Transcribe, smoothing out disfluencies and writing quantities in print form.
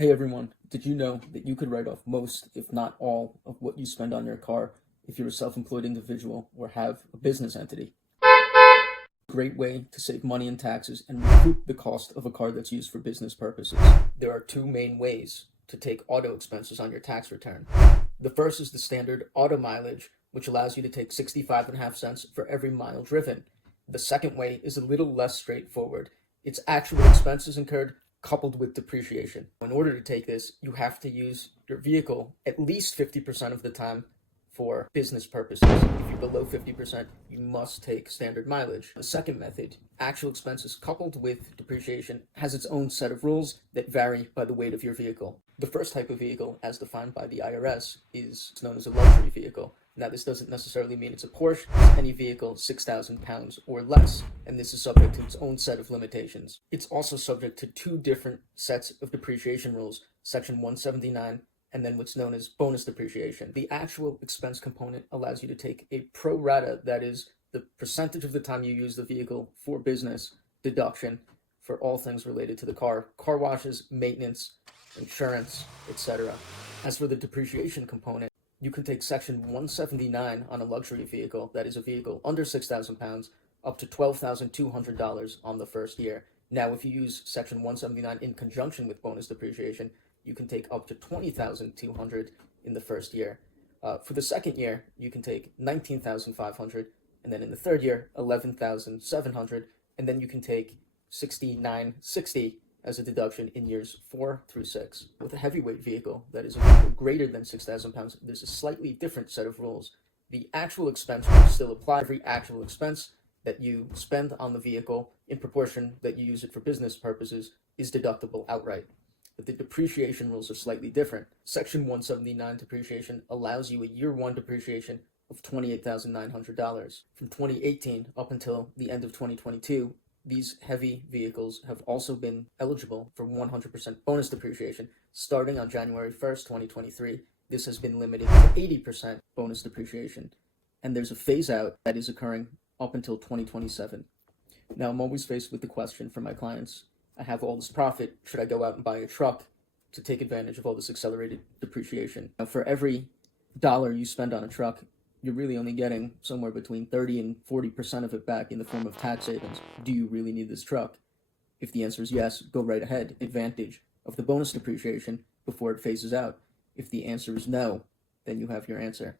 Hey everyone, did you know that you could write off most, if not all, of what you spend on your car if you're a self-employed individual or have a business entity? Great way to save money in taxes and recoup the cost of a car that's used for business purposes. There are two main ways to take auto expenses on your tax return. The first is the standard auto mileage, which allows you to take 65.5 cents for every mile driven. The second way is a little less straightforward. It's actual expenses incurred coupled with depreciation. In order to take this, you have to use your vehicle at least 50% of the time for business purposes. If you're below 50%, you must take standard mileage. The second method, actual expenses coupled with depreciation, has its own set of rules that vary by the weight of your vehicle. The first type of vehicle, as defined by the IRS, is known as a luxury vehicle. Now, this doesn't necessarily mean it's a Porsche. It's any vehicle 6,000 pounds or less, and this is subject to its own set of limitations. It's also subject to two different sets of depreciation rules, Section 179 and then what's known as bonus depreciation. The actual expense component allows you to take a pro rata, that is, the percentage of the time you use the vehicle for business, deduction for all things related to the car washes, maintenance, insurance, etc. As for the depreciation component, you can take Section 179 on a luxury vehicle, that is a vehicle under 6,000 pounds, up to $12,200 on the first year. Now, if you use Section 179 in conjunction with bonus depreciation, you can take up to $20,200 in the first year. For the second year, you can take $19,500, and then in the third year, $11,700, and then you can take $6,960 as a deduction in years 4 through 6. With a heavyweight vehicle that is a vehicle greater than 6,000 pounds, there's a slightly different set of rules. The actual expense will still apply. Every actual expense that you spend on the vehicle in proportion that you use it for business purposes is deductible outright. But the depreciation rules are slightly different. Section 179 depreciation allows you a year one depreciation of $28,900. From 2018 up until the end of 2022, these heavy vehicles have also been eligible for 100% bonus depreciation. Starting on January 1st, 2023, this has been limited to 80% bonus depreciation. And there's a phase out that is occurring up until 2027. Now, I'm always faced with the question from my clients, I have all this profit, should I go out and buy a truck to take advantage of all this accelerated depreciation? Now, for every dollar you spend on a truck, you're really only getting somewhere between 30 and 40% of it back in the form of tax savings. Do you really need this truck? If the answer is yes, go right ahead. Advantage of the bonus depreciation before it phases out. If the answer is no, then you have your answer.